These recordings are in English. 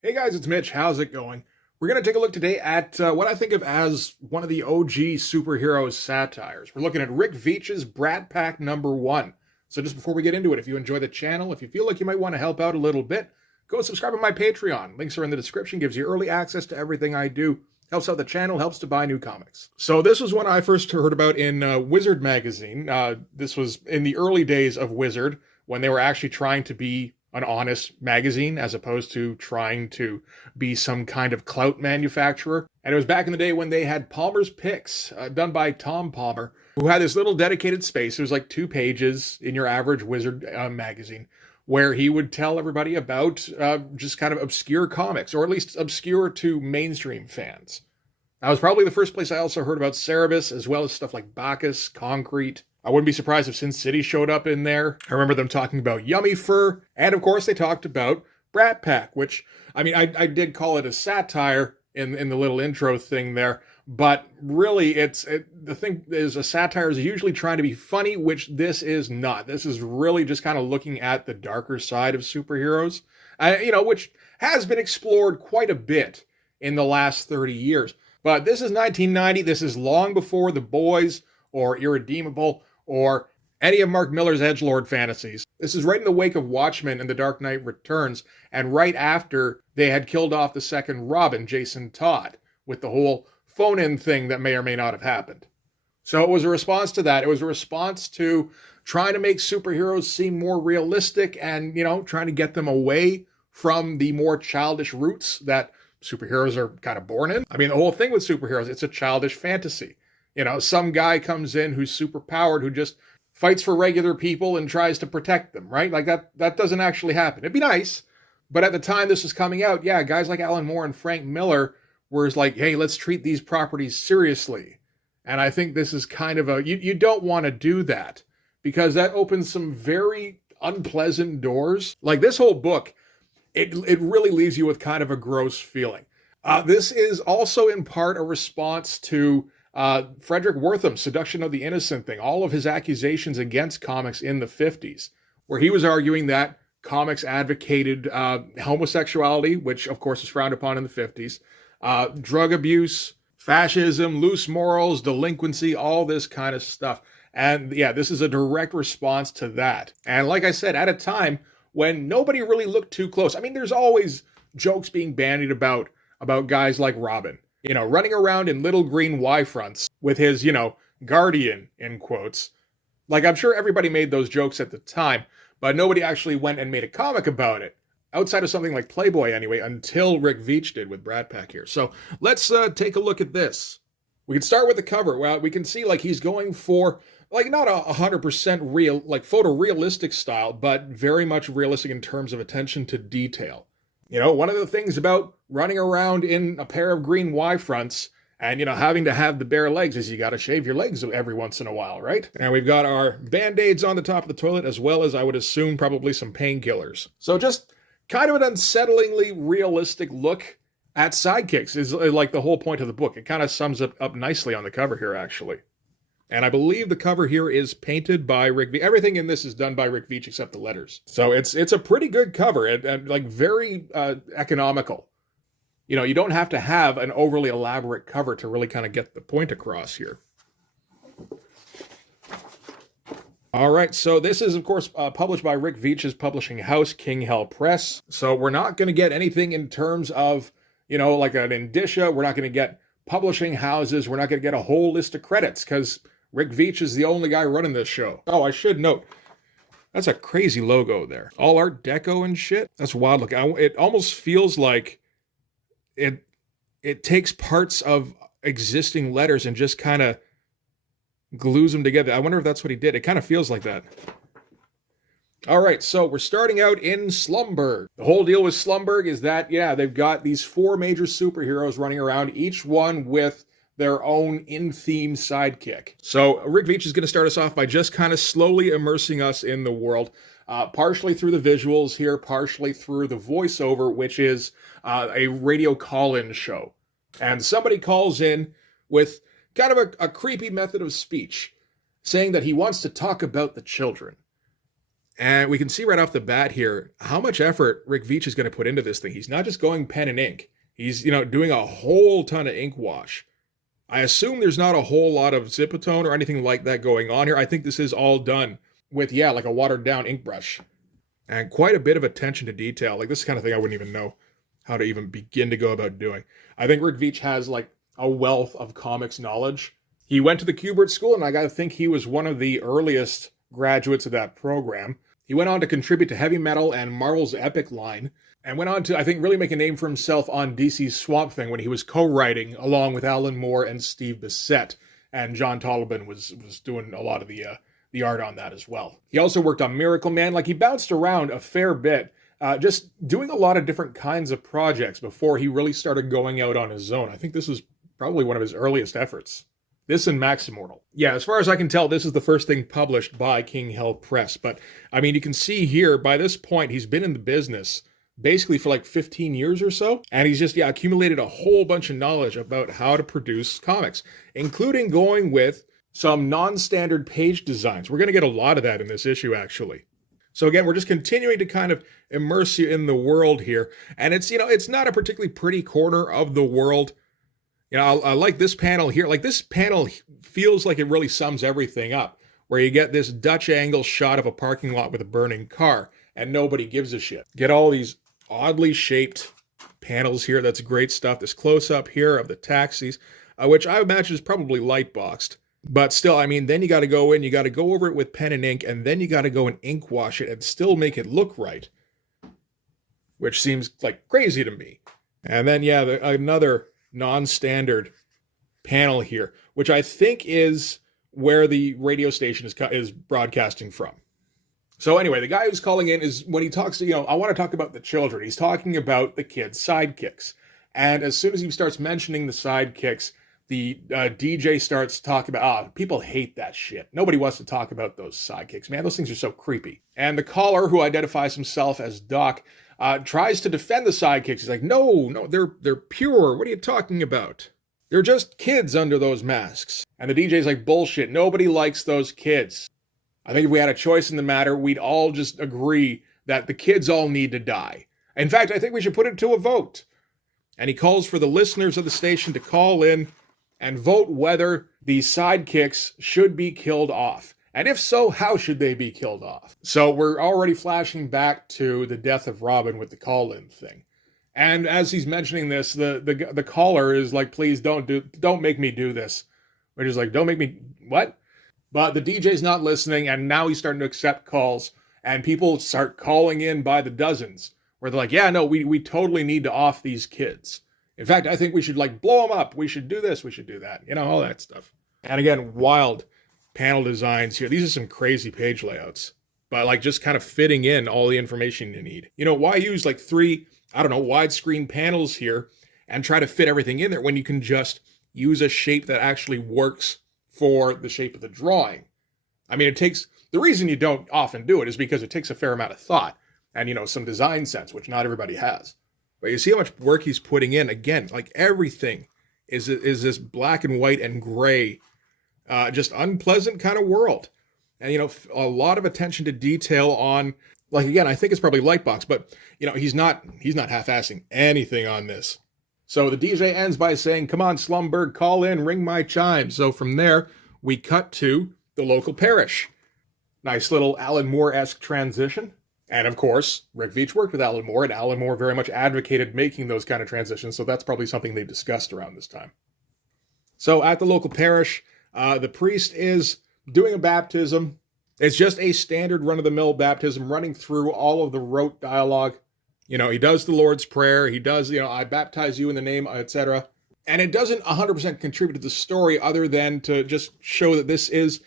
Hey guys, it's Mitch. How's it going? We're going to take a look today at what I think of as one of the OG superhero satires. We're looking at Rick Veitch's Brat Pack #1. So just before we get into it, if you enjoy the channel, if you feel like you might want to help out a little bit, go subscribe to my Patreon. Links are in the description, gives you early access to everything I do. Helps out the channel, helps to buy new comics. So this was one I first heard about in Wizard magazine. This was in the early days of Wizard, when they were actually trying to be an honest magazine as opposed to trying to be some kind of clout manufacturer. And it was back in the day when they had Palmer's Picks, done by Tom Palmer, who had this little dedicated space. It was like 2 pages in your average Wizard magazine, where he would tell everybody about just kind of obscure comics, or at least obscure to mainstream fans. That was probably the first place I also heard about Cerebus, as well as stuff like Bacchus, Concrete. I wouldn't be surprised if Sin City showed up in there. I remember them talking about Yummy Fur, and of course they talked about Brat Pack, which, I mean, I did call it a satire in the little intro thing there, but really the thing is, a satire is usually trying to be funny, which this is not. This is really just kind of looking at the darker side of superheroes, which has been explored quite a bit in the last 30 years. But this is 1990. This is long before The Boys or Irredeemable or any of Mark Millar's edgelord fantasies. This is right in the wake of Watchmen and The Dark Knight Returns, and right after they had killed off the second Robin, Jason Todd, with the whole phone-in thing that may or may not have happened. So it was a response to that. It was a response to trying to make superheroes seem more realistic and, trying to get them away from the more childish roots that superheroes are kind of born in. I mean, the whole thing with superheroes, it's a childish fantasy. Some guy comes in who's super powered, who just fights for regular people and tries to protect them, right? Like that doesn't actually happen. It'd be nice, but at the time this was coming out, yeah, guys like Alan Moore and Frank Miller were like, hey, let's treat these properties seriously. And I think this is kind of you don't want to do that, because that opens some very unpleasant doors. Like this whole book, it really leaves you with kind of a gross feeling. This is also in part a response to Frederick Wortham's Seduction of the Innocent thing, all of his accusations against comics in the 50s, where he was arguing that comics advocated homosexuality, which of course is frowned upon in the 50s, drug abuse, fascism, loose morals, delinquency, all this kind of stuff. And yeah, this is a direct response to that. And like I said, at a time when nobody really looked too close. I mean, there's always jokes being bandied about guys like Robin, running around in little green Y-fronts with his, guardian, in quotes. Like, I'm sure everybody made those jokes at the time, but nobody actually went and made a comic about it. Outside of something like Playboy, anyway, until Rick Veitch did with Brat Pack here. So let's take a look at this. We can start with the cover. Well, we can see, like, he's going for, like, not 100% real, like, photorealistic style, but very much realistic in terms of attention to detail. One of the things about running around in a pair of green Y-fronts and, having to have the bare legs is you got to shave your legs every once in a while, right? And we've got our Band-Aids on the top of the toilet, as well as, I would assume, probably some painkillers. So just kind of an unsettlingly realistic look at sidekicks is like the whole point of the book. It kind of sums it up nicely on the cover here, actually. And I believe the cover here is painted by Rick Veitch. Everything in this is done by Rick Veitch except the letters. So it's a pretty good cover, and like very economical. You don't have to have an overly elaborate cover to really kind of get the point across here. All right, so this is, of course, published by Rick Veitch's publishing house, King Hell Press. So we're not going to get anything in terms of, like an indicia. We're not going to get publishing houses. We're not going to get a whole list of credits, because Rick Veitch is the only guy running this show. Oh, I should note, that's a crazy logo there. All Art Deco and shit. That's wild looking. It almost feels like it takes parts of existing letters and just kind of glues them together. I wonder if that's what he did. It kind of feels like that. All right, so we're starting out in Slumberg. The whole deal with Slumberg is that, yeah, they've got these 4 major superheroes running around, each one with their own in-theme sidekick. So Rick Veitch is going to start us off by just kind of slowly immersing us in the world, partially through the visuals here, partially through the voiceover, which is a radio call-in show. And somebody calls in with kind of a creepy method of speech, saying that he wants to talk about the children. And we can see right off the bat here how much effort Rick Veitch is going to put into this thing. He's not just going pen and ink. He's, doing a whole ton of ink wash. I assume there's not a whole lot of zipatone or anything like that going on here. I think this is all done with, like a watered down ink brush. And quite a bit of attention to detail. Like this kind of thing I wouldn't even know how to even begin to go about doing. I think Rick Veitch has like a wealth of comics knowledge. He went to the Kubert School, and I gotta think he was one of the earliest graduates of that program. He went on to contribute to heavy metal and Marvel's Epic line, and went on to, I think, really make a name for himself on DC's Swamp Thing when he was co-writing along with Alan Moore and Steve Bissette, and John Tolobin was doing a lot of the art on that as well. He also worked on Miracle Man. Like, he bounced around a fair bit, just doing a lot of different kinds of projects before he really started going out on his own. I think this was probably one of his earliest efforts. This and Max Immortal. Yeah, as far as I can tell, this is the first thing published by King Hell Press. But, I mean, you can see here, by this point, he's been in the business basically for like 15 years or so. And he's just, accumulated a whole bunch of knowledge about how to produce comics, including going with some non-standard page designs. We're going to get a lot of that in this issue, actually. So again, we're just continuing to kind of immerse you in the world here. And it's, it's not a particularly pretty corner of the world. I like this panel here. Like, this panel feels like it really sums everything up, where you get this Dutch angle shot of a parking lot with a burning car, and nobody gives a shit. Get all these oddly shaped panels here. That's great stuff. This close-up here of the taxis, which I imagine is probably light-boxed. But still, I mean, then you got to go in, you got to go over it with pen and ink, and then you got to go and ink wash it and still make it look right, which seems like crazy to me. And then, another non-standard panel here, which I think is where the radio station is broadcasting from. So anyway, the guy who's calling in is, when he talks, I want to talk about the children. He's talking about the kids' sidekicks. And as soon as he starts mentioning the sidekicks, the DJ starts talking about, people hate that shit. Nobody wants to talk about those sidekicks. Man, those things are so creepy. And the caller, who identifies himself as Doc, tries to defend the sidekicks. He's like, no, they're pure. What are you talking about? They're just kids under those masks. And the DJ's like, bullshit. Nobody likes those kids. I think if we had a choice in the matter, we'd all just agree that the kids all need to die. In fact, I think we should put it to a vote. And he calls for the listeners of the station to call in and vote whether the sidekicks should be killed off. And if so, how should they be killed off? So we're already flashing back to the death of Robin with the call-in thing. And as he's mentioning this, the caller is like, please don't make me do this. Which is like, don't make me, what? But the DJ's not listening, and now he's starting to accept calls, and people start calling in by the dozens, where they're like, yeah, no, we totally need to off these kids. In fact, I think we should blow them up. We should do this, we should do that. All that stuff. And again, wild panel designs here. These are some crazy page layouts, but just kind of fitting in all the information you need. Why use 3, widescreen panels here and try to fit everything in there when you can just use a shape that actually works for the shape of the drawing? I mean, the reason you don't often do it is because it takes a fair amount of thought and, some design sense, which not everybody has. But you see how much work he's putting in. Again, everything is this black and white and gray, just unpleasant kind of world. And, a lot of attention to detail on, again, I think it's probably Lightbox, but, he's not half-assing anything on this. So the DJ ends by saying, come on, Slumberg, call in, ring my chime. So from there, we cut to the local parish. Nice little Alan Moore-esque transition. And of course, Rick Veitch worked with Alan Moore, and Alan Moore very much advocated making those kind of transitions, so that's probably something they discussed around this time. So at the local parish, the priest is doing a baptism. It's just a standard run-of-the-mill baptism running through all of the rote dialogue. He does the Lord's Prayer, he does, I baptize you in the name, etc. And it doesn't 100% contribute to the story other than to just show that this is,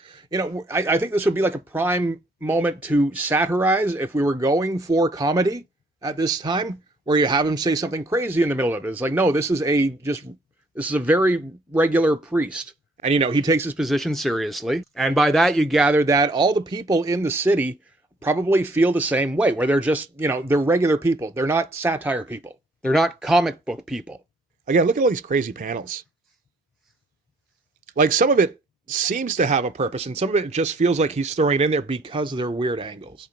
I think this would be like a prime moment to satirize if we were going for comedy at this time, where you have him say something crazy in the middle of it. It's like, no, this is a very regular priest. And, he takes his position seriously. And by that, you gather that all the people in the city probably feel the same way, where they're just, they're regular people. They're not satire people. They're not comic book people. Again, look at all these crazy panels. Some of it seems to have a purpose, and some of it just feels like he's throwing it in there because of their weird angles.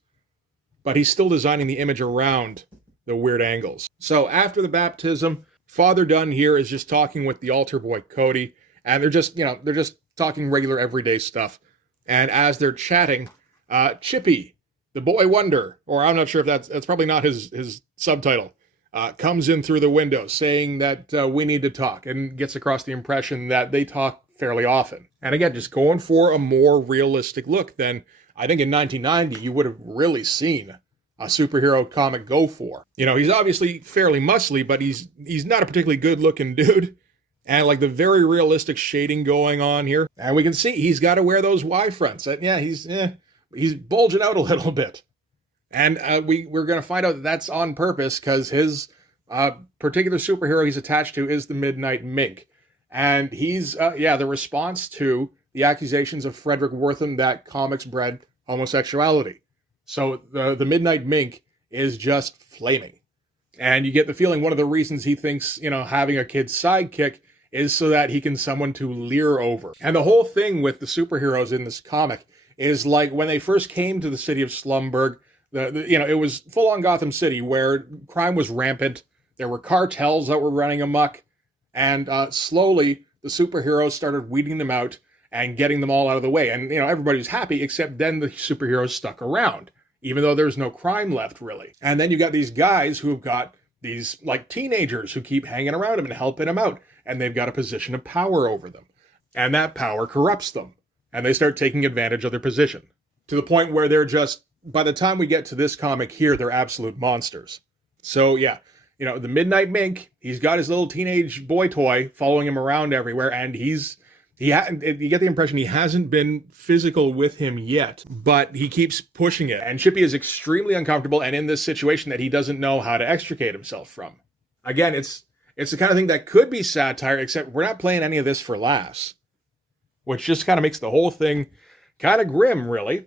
but he's still designing the image around the weird angles. So after the baptism, Father Dunn here is just talking with the altar boy Cody, and they're just talking regular everyday stuff. And as they're chatting, Chippy, the boy wonder, or I'm not sure if that's probably not his subtitle, comes in through the window saying that we need to talk, and gets across the impression that they talk fairly often. And again, just going for a more realistic look than I think in 1990 you would have really seen a superhero comic go for. You know, he's obviously fairly muscly, but he's not a particularly good looking dude. And like the very realistic shading going on here. And we can see he's got to wear those Y fronts. And yeah, he's bulging out a little bit. And we're going to find out that that's on purpose because his particular superhero he's attached to is the Midnight Mink. And he's, the response to the accusations of Frederick Wortham that comics bred homosexuality. So the Midnight Mink is just flaming. And you get the feeling one of the reasons he thinks, having a kid's sidekick is so that he can someone to leer over. And the whole thing with the superheroes in this comic is like when they first came to the city of Slumberg, it was full-on Gotham City where crime was rampant. There were cartels that were running amok. And slowly the superheroes started weeding them out and getting them all out of the way. And, everybody was happy, except then the superheroes stuck around, even though there's no crime left, really. And then you got these guys who've got these, like, teenagers who keep hanging around him and helping him out. And they've got a position of power over them. And that power corrupts them. And they start taking advantage of their position. To the point where they're just, by the time we get to this comic here, they're absolute monsters. So, yeah. The Midnight Mink, he's got his little teenage boy toy following him around everywhere, and you get the impression he hasn't been physical with him yet, but he keeps pushing it. And Chippy is extremely uncomfortable and in this situation that he doesn't know how to extricate himself from. Again, it's the kind of thing that could be satire, except we're not playing any of this for laughs, which just kind of makes the whole thing kind of grim, really.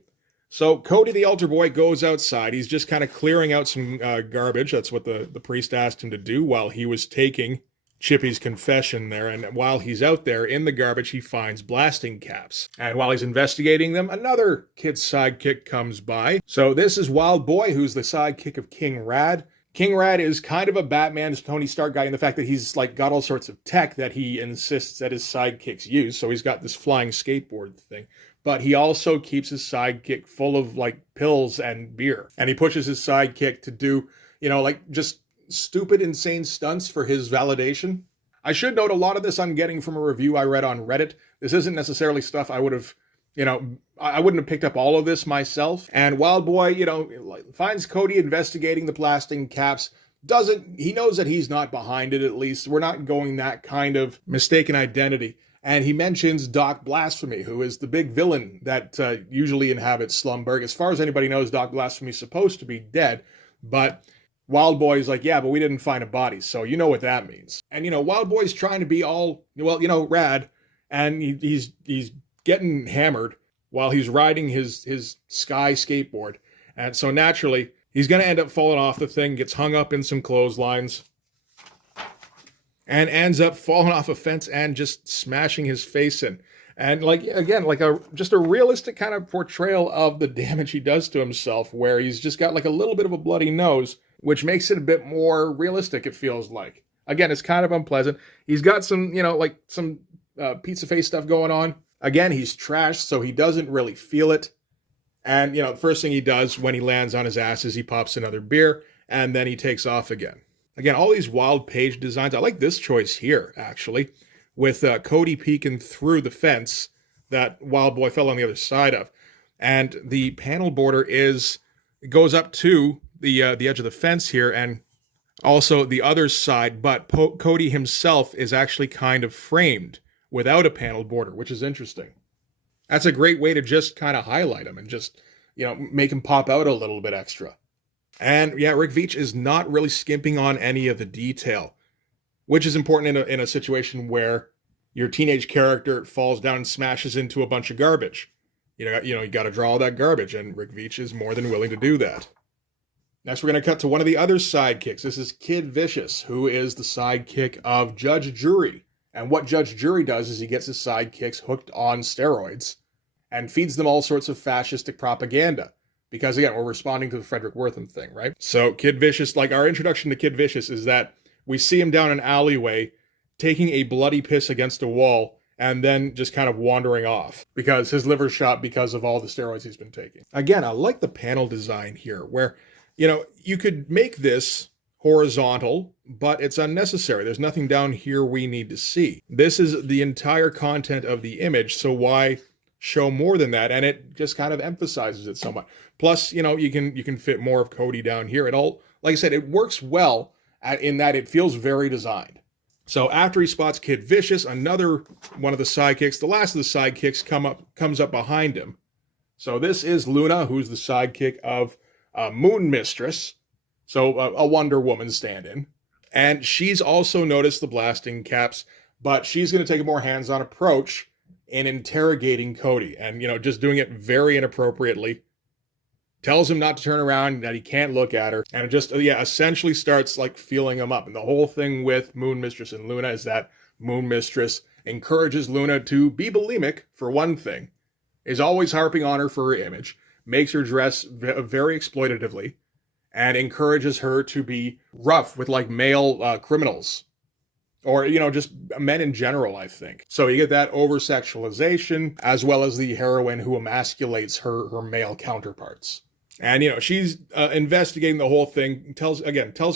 So Cody the altar boy goes outside. He's just kind of clearing out some garbage. That's what the priest asked him to do while he was taking Chippy's confession there. And while he's out there in the garbage, he finds blasting caps. And while he's investigating them, another kid's sidekick comes by. So this is Wild Boy, who's the sidekick of King Rad. King Rad is kind of a Batman's Tony Stark guy in the fact that he's like got all sorts of tech that he insists that his sidekicks use. So he's got this flying skateboard thing. But he also keeps his sidekick full of like pills and beer. And he pushes his sidekick to do, just stupid, insane stunts for his validation. I should note a lot of this I'm getting from a review I read on Reddit. This isn't necessarily stuff I would have, I wouldn't have picked up all of this myself. And Wild Boy, finds Cody investigating the blasting caps. He knows that he's not behind it, at least. We're not going that kind of mistaken identity. And he mentions Doc Blasphemy, who is the big villain that usually inhabits Slumberg. As far as anybody knows, Doc Blasphemy is supposed to be dead. But Wild Boy's like, yeah, but we didn't find a body. So you know what that means. And, Wild Boy's trying to be all, rad. And he's getting hammered while he's riding his Sky skateboard. And so naturally, he's going to end up falling off the thing, gets hung up in some clotheslines, and ends up falling off a fence and just smashing his face in. And just a realistic kind of portrayal of the damage he does to himself, where he's just got like a little bit of a bloody nose, which makes it a bit more realistic, it feels like. Again, it's kind of unpleasant. He's got some, some pizza face stuff going on. Again, he's trashed, so he doesn't really feel it. And, the first thing he does when he lands on his ass is he pops another beer, and then he takes off again. Again, all these wild page designs. I like this choice here, actually, with Cody peeking through the fence that Wild Boy fell on the other side of. And the panel border goes up to the edge of the fence here, and also the other side, but Cody himself is actually kind of framed without a panel border, which is interesting. That's a great way to just kind of highlight him and just, make him pop out a little bit extra. And yeah, Rick Veitch is not really skimping on any of the detail, which is important in a situation where your teenage character falls down and smashes into a bunch of garbage. You got to draw all that garbage, and Rick Veitch is more than willing to do that. Next, we're going to cut to one of the other sidekicks. This is Kid Vicious, who is the sidekick of Judge Jury. And what Judge Jury does is he gets his sidekicks hooked on steroids and feeds them all sorts of fascistic propaganda. Because again, we're responding to the Frederick Wortham thing, right? So Kid Vicious, like our introduction to Kid Vicious is that we see him down an alleyway taking a bloody piss against a wall and then just kind of wandering off because his liver's shot because of all the steroids he's been taking. Again, I like the panel design here where, you could make this horizontal, but it's unnecessary. There's nothing down here we need to see. This is the entire content of the image, so why show more than that? And it just kind of emphasizes it somewhat. Plus, you can fit more of Cody down here. It all, like I said, it works well in that it feels very designed. So after he spots Kid Vicious, another one of the sidekicks, the last of the sidekicks comes up behind him. So this is Luna, who's the sidekick of Moon Mistress. So a Wonder Woman stand-in. And she's also noticed the blasting caps, but she's going to take a more hands-on approach in interrogating Cody. And, just doing it very inappropriately. Tells him not to turn around, that he can't look at her. And it just, essentially starts like feeling him up. And the whole thing with Moon Mistress and Luna is that Moon Mistress encourages Luna to be bulimic, for one thing. Is always harping on her for her image. Makes her dress very exploitatively. And encourages her to be rough with like male criminals. Or, just men in general, I think. So you get that over-sexualization, as well as the heroine who emasculates her male counterparts. And, she's investigating the whole thing, tells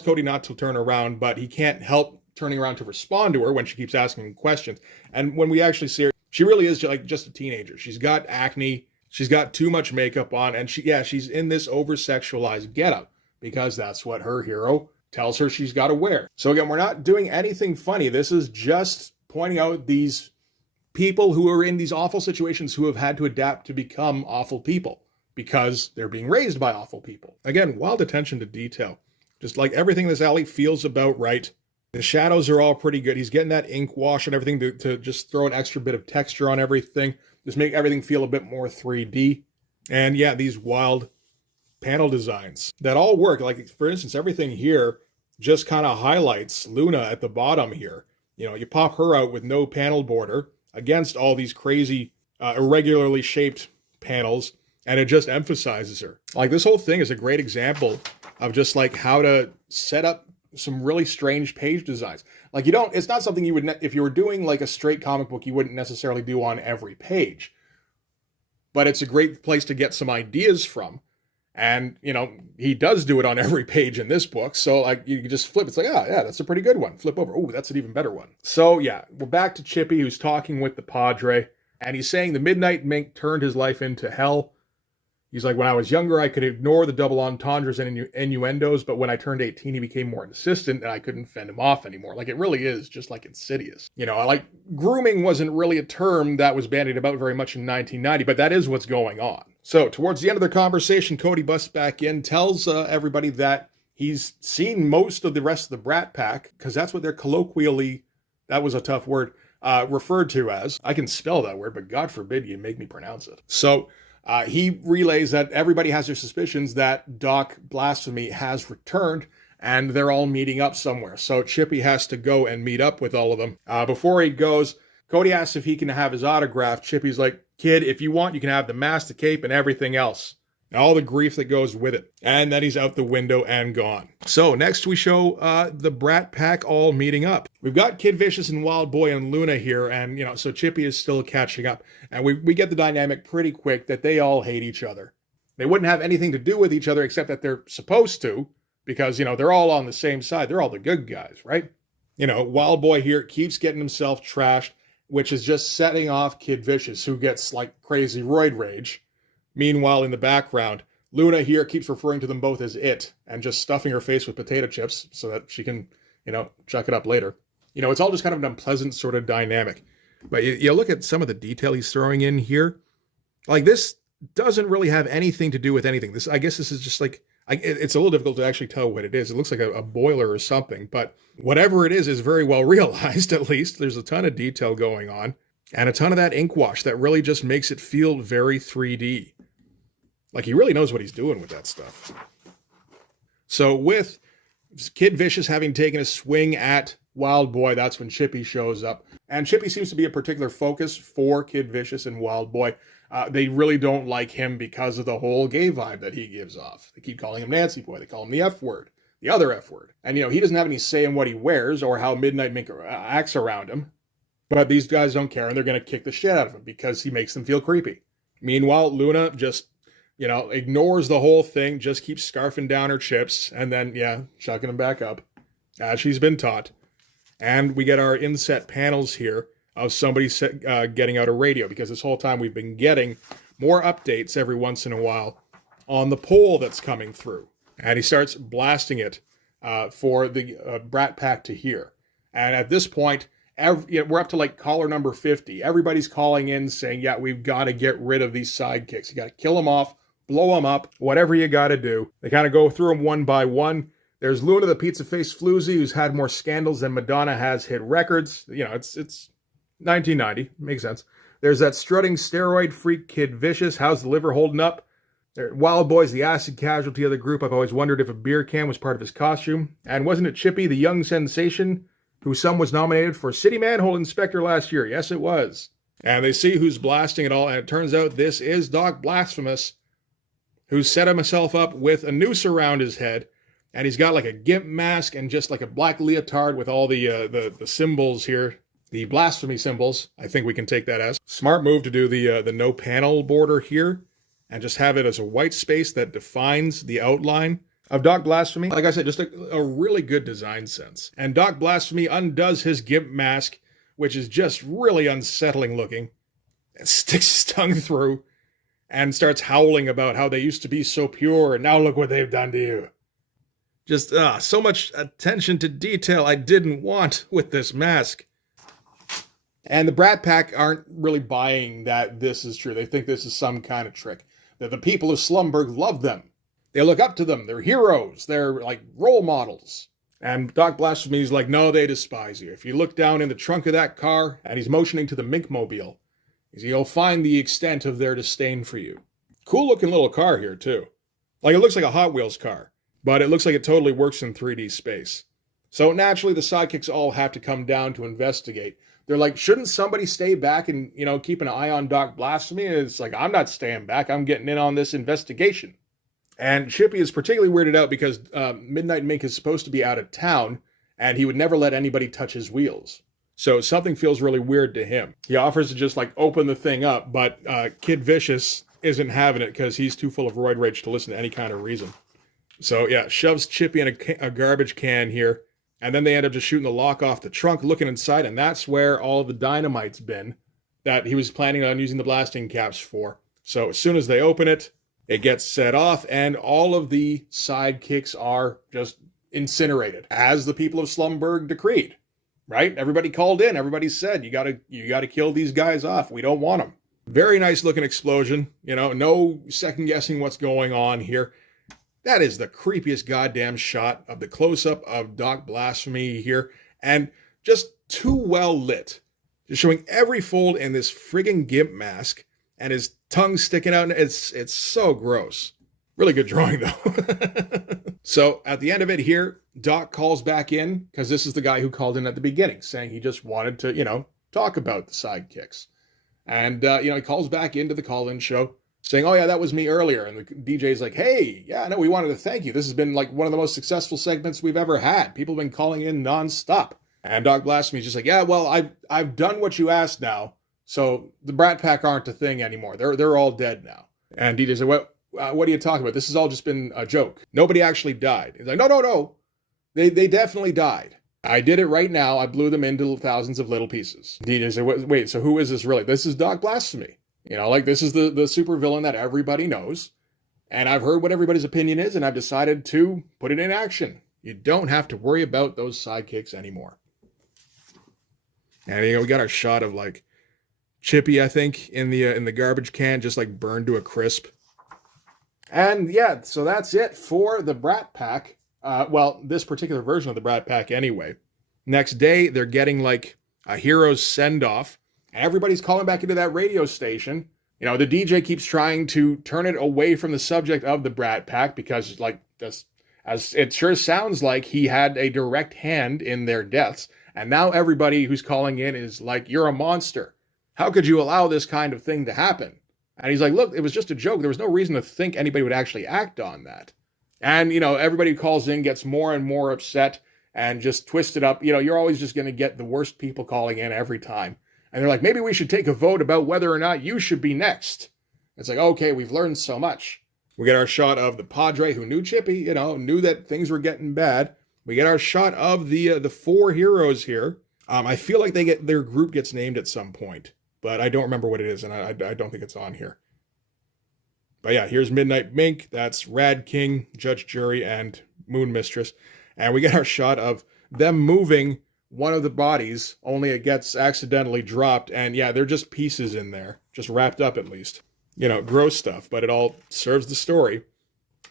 Cody not to turn around, but he can't help turning around to respond to her when she keeps asking him questions. And when we actually see her, she really is just a teenager. She's got acne, she's got too much makeup on, and she's in this over-sexualized getup, because that's what her hero tells her she's got to wear. So again, we're not doing anything funny. This is just pointing out these people who are in these awful situations who have had to adapt to become awful people because they're being raised by awful people. Again, wild attention to detail. Just like everything in this alley feels about right. The shadows are all pretty good. He's getting that ink wash and everything to just throw an extra bit of texture on everything. Just make everything feel a bit more 3D. And these wild panel designs that all work. Like, for instance, everything here just kind of highlights Luna at the bottom here. You pop her out with no panel border against all these crazy, irregularly shaped panels, and it just emphasizes her. Like, this whole thing is a great example of just like how to set up some really strange page designs. Like, it's not something you would, if you were doing like a straight comic book, you wouldn't necessarily do on every page. But it's a great place to get some ideas from. And, he does do it on every page in this book. So, like, you can just flip. It's like, that's a pretty good one. Flip over. Oh, that's an even better one. So, we're back to Chippy, who's talking with the Padre. And he's saying the Midnight Mink turned his life into hell. He's like, when I was younger, I could ignore the double entendres and innuendos. But when I turned 18, he became more insistent and I couldn't fend him off anymore. Like, it really is just like Insidious. Like, grooming wasn't really a term that was bandied about very much in 1990, but that is what's going on. So, towards the end of their conversation, Cody busts back in, tells everybody that he's seen most of the rest of the Brat Pack, because that's what they're colloquially, that was a tough word, referred to as. I can spell that word, but God forbid you make me pronounce it. So, he relays that everybody has their suspicions that Doc Blasphemy has returned, and they're all meeting up somewhere. So Chippy has to go and meet up with all of them. Before he goes, Cody asks if he can have his autograph. Chippy's like, kid, if you want, you can have the mask, the cape, and everything else. And all the grief that goes with it. And then he's out the window and gone. So next we show the Brat Pack all meeting up. We've got Kid Vicious and Wild Boy and Luna here. And, so Chippy is still catching up. And we get the dynamic pretty quick that they all hate each other. They wouldn't have anything to do with each other except that they're supposed to. Because, they're all on the same side. They're all the good guys, right? Wild Boy here keeps getting himself trashed, which is just setting off Kid Vicious, who gets like crazy roid rage. Meanwhile, in the background, Luna here keeps referring to them both as it and just stuffing her face with potato chips so that she can, chuck it up later. It's all just kind of an unpleasant sort of dynamic. But you look at some of the detail he's throwing in here. Like, this doesn't really have anything to do with anything. I guess this is just like, it's a little difficult to actually tell what it is. It looks like a boiler or something. But whatever it is very well realized, at least. There's a ton of detail going on. And a ton of that ink wash that really just makes it feel very 3D. Like, he really knows what he's doing with that stuff. So with Kid Vicious having taken a swing at Wild Boy, that's when Chippy shows up. And Chippy seems to be a particular focus for Kid Vicious and Wild Boy. They really don't like him because of the whole gay vibe that he gives off. They keep calling him Nancy Boy. They call him the F word, the other F word. And, he doesn't have any say in what he wears or how Midnight Mink acts around him. But these guys don't care, and they're going to kick the shit out of him because he makes them feel creepy. Meanwhile, Luna just, ignores the whole thing, just keeps scarfing down her chips, and then, chucking them back up, as she's been taught. And we get our inset panels here of somebody getting out a radio, because this whole time we've been getting more updates every once in a while on the poll that's coming through. And he starts blasting it for the Brat Pack to hear. And at this point, we're up to like caller number 50. Everybody's calling in saying, yeah, we've got to get rid of these sidekicks. You got to kill them off, blow them up, whatever you got to do. They kind of go through them one by one. There's Luna, the pizza face floozy, who's had more scandals than Madonna has hit records. It's 1990. Makes sense. There's that strutting steroid freak Kid Vicious. How's the liver holding up? Wild Boy's the acid casualty of the group. I've always wondered if a beer can was part of his costume. And wasn't it Chippy, the young sensation, who some was nominated for City Manhole Inspector last year? Yes, it was. And they see who's blasting it all, and it turns out this is Doc Blasphemous, who's set himself up with a noose around his head, and he's got like a gimp mask and just like a black leotard with all the symbols here. The blasphemy symbols, I think we can take that as. Smart move to do the no panel border here and just have it as a white space that defines the outline of Doc Blasphemy. Like I said, just a really good design sense. And Doc Blasphemy undoes his gimp mask, which is just really unsettling looking, and sticks his tongue through and starts howling about how they used to be so pure and now look what they've done to you. Just so much attention to detail I didn't want with this mask. And the Brat Pack aren't really buying that this is true. They think this is some kind of trick. That the people of Slumberg love them. They look up to them. They're heroes. They're like role models. And Doc Blasphemy's like, no, they despise you. If you look down in the trunk of that car, and he's motioning to the Minkmobile, you'll find the extent of their disdain for you. Cool looking little car here, too. Like, it looks like a Hot Wheels car, but it looks like it totally works in 3D space. So naturally, the sidekicks all have to come down to investigate. They're like, shouldn't somebody stay back and, keep an eye on Doc Blasphemy? And it's like, I'm not staying back. I'm getting in on this investigation. And Chippy is particularly weirded out because Midnight Mink is supposed to be out of town, and he would never let anybody touch his wheels. So something feels really weird to him. He offers to just, open the thing up, but Kid Vicious isn't having it because he's too full of roid rage to listen to any kind of reason. So, yeah, shoves Chippy in a garbage can here. And then they end up just shooting the lock off the trunk, looking inside, and that's where all the dynamite's been that he was planning on using the blasting caps for. So as soon as they open it, it gets set off, and all of the sidekicks are just incinerated, as the people of Slumberg decreed. Right? Everybody called in. Everybody said, you gotta kill these guys off. We don't want them. Very nice looking explosion. No second guessing what's going on here. That is the creepiest goddamn shot of the close-up of Doc Blasphemy here. And just too well lit. Just showing every fold in this friggin' gimp mask. And his tongue sticking out. It's so gross. Really good drawing, though. So at the end of it here, Doc calls back in. Because this is the guy who called in at the beginning. Saying he just wanted to, talk about the sidekicks. And, he calls back into the call-in show. Saying, oh yeah, that was me earlier. And the DJ's like, hey, yeah, no, we wanted to thank you. This has been one of the most successful segments we've ever had. People have been calling in nonstop. And Doc Blasphemy's just like, yeah, well, I've done what you asked now. So the Brat Pack aren't a thing anymore. They're all dead now. And DJ's like, what are you talking about? This has all just been a joke. Nobody actually died. He's like, no. They definitely died. I did it right now. I blew them into thousands of little pieces. DJ's like, wait, so who is this really? This is Doc Blasphemy. This is the super villain that everybody knows. And I've heard what everybody's opinion is, and I've decided to put it in action. You don't have to worry about those sidekicks anymore. And we got our shot of Chippy, I think, in the garbage can, just burned to a crisp. And yeah, so that's it for the Brat Pack. This particular version of the Brat Pack anyway. Next day, they're getting a hero's send-off. Everybody's calling back into that radio station. The DJ keeps trying to turn it away from the subject of the Brat Pack because, as it sure sounds like he had a direct hand in their deaths. And now everybody who's calling in is like, you're a monster. How could you allow this kind of thing to happen? And he's like, look, it was just a joke. There was no reason to think anybody would actually act on that. And, everybody who calls in gets more and more upset and just twist it up. You're always just going to get the worst people calling in every time. And they're like, maybe we should take a vote about whether or not you should be next. It's like, okay, we've learned so much. We get our shot of the Padre who knew Chippy, knew that things were getting bad. We get our shot of the four heroes here. I feel like their group gets named at some point, but I don't remember what it is, and I don't think it's on here. But yeah, here's Midnight Mink. That's Rad King, Judge Jury, and Moon Mistress. And we get our shot of them moving one of the bodies, only it gets accidentally dropped. And yeah, they're just pieces in there, just wrapped up at least. Gross stuff, but it all serves the story.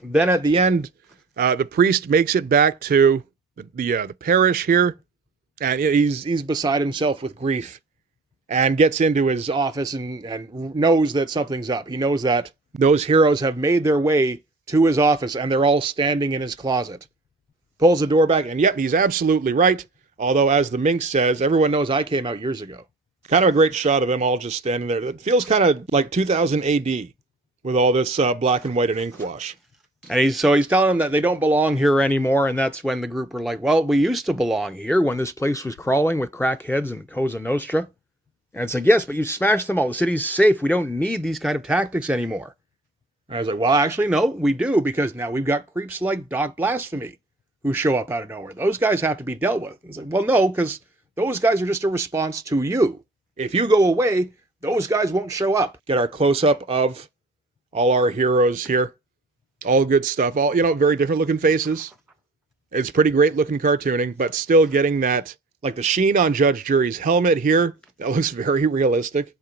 Then at the end, the priest makes it back to the parish here, and he's beside himself with grief, and gets into his office and knows that something's up. He knows that those heroes have made their way to his office, and they're all standing in his closet. Pulls the door back, and yep, he's absolutely right. Although, as the Mink says, everyone knows I came out years ago. Kind of a great shot of them all just standing there. It feels kind of like 2000 AD with all this black and white and ink wash. And he's telling them that they don't belong here anymore, and that's when the group were like, well, we used to belong here when this place was crawling with crackheads and Cosa Nostra. And it's like, yes, but you smashed them all. The city's safe. We don't need these kind of tactics anymore. And I was like, well, actually, no, we do, because now we've got creeps like Doc Blasphemy who show up out of nowhere. Those guys have to be dealt with. And it's like, well, no, because those guys are just a response to you. If you go away, those guys won't show up. Get our close-up of all our heroes here. All good stuff. All, very different looking faces. It's pretty great looking cartooning, but still getting that, like the sheen on Judge Jury's helmet here. That looks very realistic.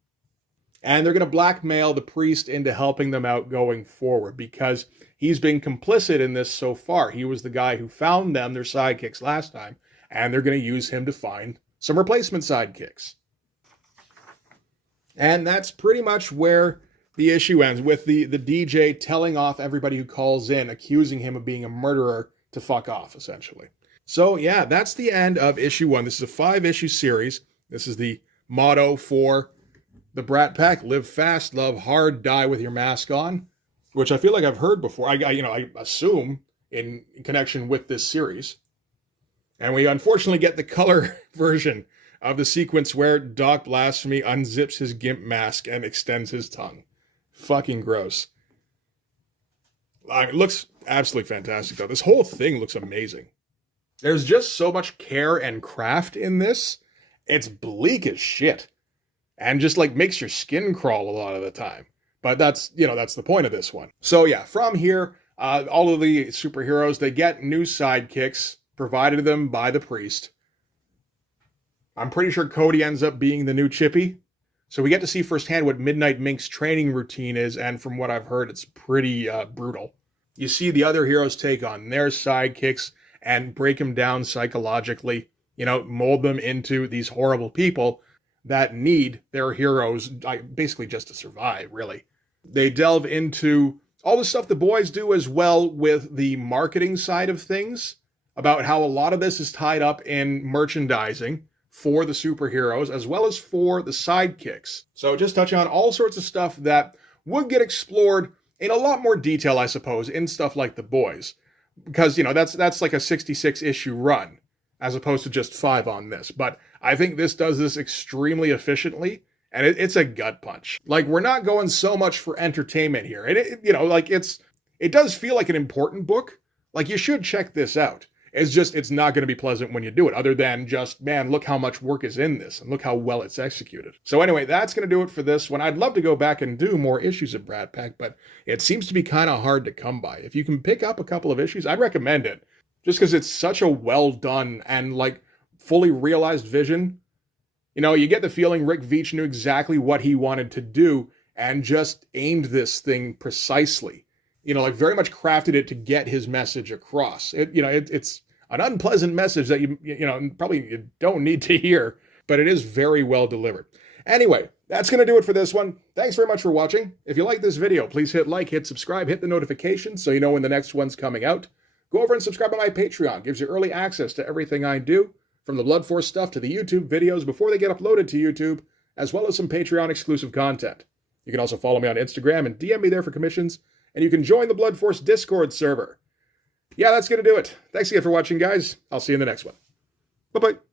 And they're going to blackmail the priest into helping them out going forward because he's been complicit in this so far. He was the guy who found them their sidekicks last time, and they're going to use him to find some replacement sidekicks. And that's pretty much where the issue ends, with the DJ telling off everybody who calls in, accusing him of being a murderer to fuck off, essentially. So yeah, that's the end of issue 1. This is a 5-issue series. This is the motto for the Brat Pack: live fast, love hard, die with your mask on, which I feel like I've heard before. I assume in connection with this series. And we unfortunately get the color version of the sequence where Doc Blasphemy unzips his gimp mask and extends his tongue. Fucking gross. It looks absolutely fantastic, though. This whole thing looks amazing. There's just so much care and craft in this. It's bleak as shit. And just makes your skin crawl a lot of the time. But that's the point of this one. So yeah, from here, all of the superheroes, they get new sidekicks provided to them by the priest. I'm pretty sure Cody ends up being the new Chippy. So we get to see firsthand what Midnight Mink's training routine is, and from what I've heard, it's pretty brutal. You see the other heroes take on their sidekicks and break them down psychologically, mold them into these horrible people that need their heroes basically just to survive, really. They delve into all the stuff the boys do as well with the marketing side of things, about how a lot of this is tied up in merchandising for the superheroes as well as for the sidekicks. So just touching on all sorts of stuff that would get explored in a lot more detail, I suppose, in stuff like The Boys. Because, that's like a 66-issue run, as opposed to just 5 on this. But I think this does this extremely efficiently, and it's a gut punch. We're not going so much for entertainment here. And it does feel like an important book. You should check this out. It's not going to be pleasant when you do it, other than just, man, look how much work is in this, and look how well it's executed. So anyway, that's going to do it for this one. I'd love to go back and do more issues of Brat Pack, but it seems to be kind of hard to come by. If you can pick up a couple of issues, I'd recommend it, just because it's such a well-done and, fully realized vision. You get the feeling Rick Veitch knew exactly what he wanted to do, and just aimed this thing precisely. Very much crafted it to get his message across. It's an unpleasant message that you probably don't need to hear, but it is very well delivered. Anyway, that's going to do it for this one. Thanks very much for watching. If you like this video, please hit like, hit subscribe, hit the notifications so you know when the next one's coming out. Go over and subscribe to my Patreon. Gives you early access to everything I do, from the Blood Force stuff to the YouTube videos before they get uploaded to YouTube, as well as some Patreon exclusive content. You can also follow me on Instagram and DM me there for commissions, and you can join the Blood Force Discord server. Yeah, that's going to do it. Thanks again for watching, guys. I'll see you in the next one. Bye-bye.